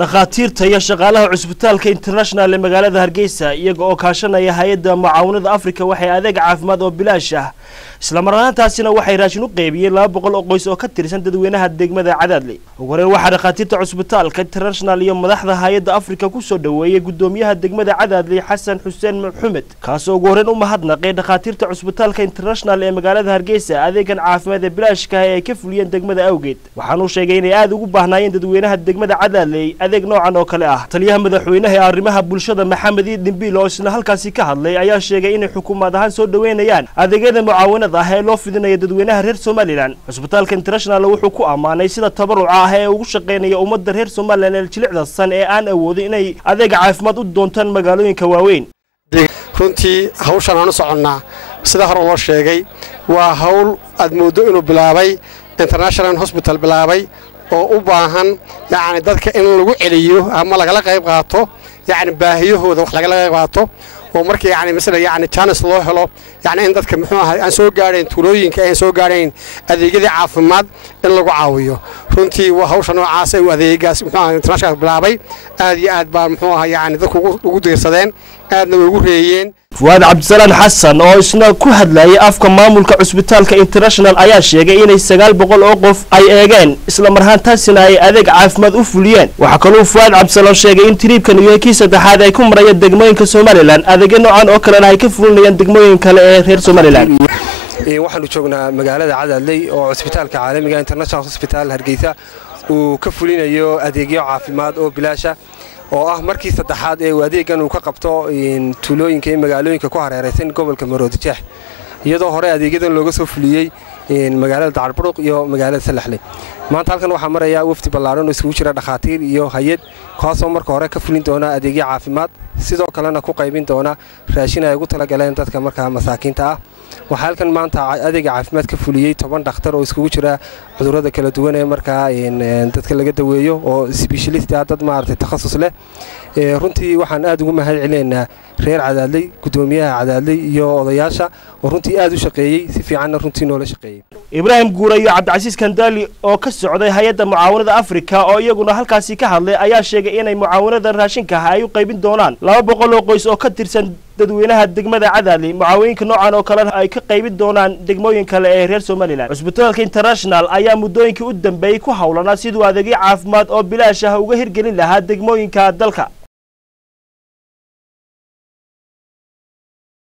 dhakhaatiirta iyo shaqaalaha cusbitaalka international ee magaalada Hargeysa iyaga oo kaashanaya hay'adda mucaawanada Afrika waxay adeeg caafimaad oo bilaash ah isla markaasina waxay raashin u qaybiyeen 200 oo qoys oo ka tirsan dadweynaha degmada Cadaadle ugu horreyn waxa dhakhaatiirta cusbitaalka international iyo madaxda hay'adda Afrika ku soo dhaweeyay gudoomiyaha degmada Cadaadle Xasan Xuseen Maxamed kaas oo ugu horreyn u mahadnaqay dhakhaatiirta cusbitaalka international ee magaalada Hargeysa adeegan caafimaad ee bilaashka ah ee ka fuliyeen degmada awgeed waxaanu sheegay inay aad ugu baahnayeen dadweynaha degmada Cadaadle adeeg noocan oo kale ah taliyaha madaxweynaha ee arrimaha bulshada Maxamed Dimbiil oo isna halkaasi ka hadlay ayaa sheegay in xukuumad ahaan soo dhaweynayaan adeegyada mucaawanada ah ee loo fidinayo dadweynaha reer Somaliland cusbitaalka international wuxuu ku amaanay sida tabaruca ah ee ugu shaqeynaya ummadda reer Somaliland ee jilicda san ee aan awoodin inay adeeg caafimaad u doontaan magaalooyinka waaweyn runtii hawshan aan u soconnaa sida hore loo sheegay waa hawl aad moodo inuu bilaabay international hospital bilaabay oo u baahan yaani dadka in lagu celiyo ama laga qayb qaato yaani baahiyahooda wax laga qayb qaato oo markii yaani mesela yaani chance loo helo yaani in dadka muxuu ahaa aan soo gaareen tuulooyinka ay soo gaareen adeegyada caafimaad in lagu caawiyo runtii waa hawshan noocaas ay adeegaas muxuu ahaa international bilaabay aad iyo aad baa muxuu ahaa yaani dadku ugu diirsadeen aadna ugu reeyeen Fuad Abdulsalam Hassan oo isna ku hadlayay afka maamulka cusbitaalka international ayaa sheegay inay 900 oo qof ay eegeen isla marhaantaasina ay adeeg caafimaad u fuliyeen waxa kale Fuad Abdulsalam sheegay in tribkan iyo kii saddexaad ay ku marayeen degmooyinka Somaliland adeeg noocan oo kale ay ka fulinayaan degmooyin kale ee reer Somaliland waxaanu joognaa magaalada Cadaadle oo cusbitaalka caalamiga international hospital Hargeysa uu ka fulinayo adeegyo caafimaad oo bilaasha oo ah markii saddexaad ee adeegan uu ka qabto tuulooyinka iyo magaalooyinka ku hareeraysan gobolka Maroodijeex iyadoo hore adeegyadan looga soo fuliyay magaalada Dacalburuq iyo magaalada Salaxle maanta halkan waxa maraya wafdi ballaaran oo isugu jira dhakhaatiir iyo hay'ad kaas oo marka hore ka fulin doona adeegyo caafimaad sidoo kalena ku qaybin doona raashin ay ugu tala galeen dadka marka masaakiinta ah waxa halkan maanta adeeg caafimaad ka fuliyay 10 dhakhtar oo isugu jira cudurrada kala duwan ee marka dadka laga daweeyo oo specialist ah dad maartay takhasus leh runtii waxaan aad ugu mahad celinaynaa reer Cadaadle gudoomiyaha Cadaadle iyo odayaasha oo runtii aad u shaqeeyay si fiican runtii noola shaqeeyay Ibrahim Guura iyo Cabdicasiis Kandali oo ka socday hay'adda mucaawanada Afrika oo iyaguna halkaasi ka hadlay ayaa sheegay inay mucaawanada raashinka ay u qaybin doonaan 200 oo qoys oo ka tirsan dadweynaha degmada Cadaadle mucaawinka noocan oo kale ay ka qaybin doonaan degmooyin kale ee reer Somaliland cusbitaalka international ayaa muddooyinkii u dambeeyay ku hawlanaa sidoo adeegyo caafimaad oo bilaash ah uga hirgelin lahaa degmooyinka dalka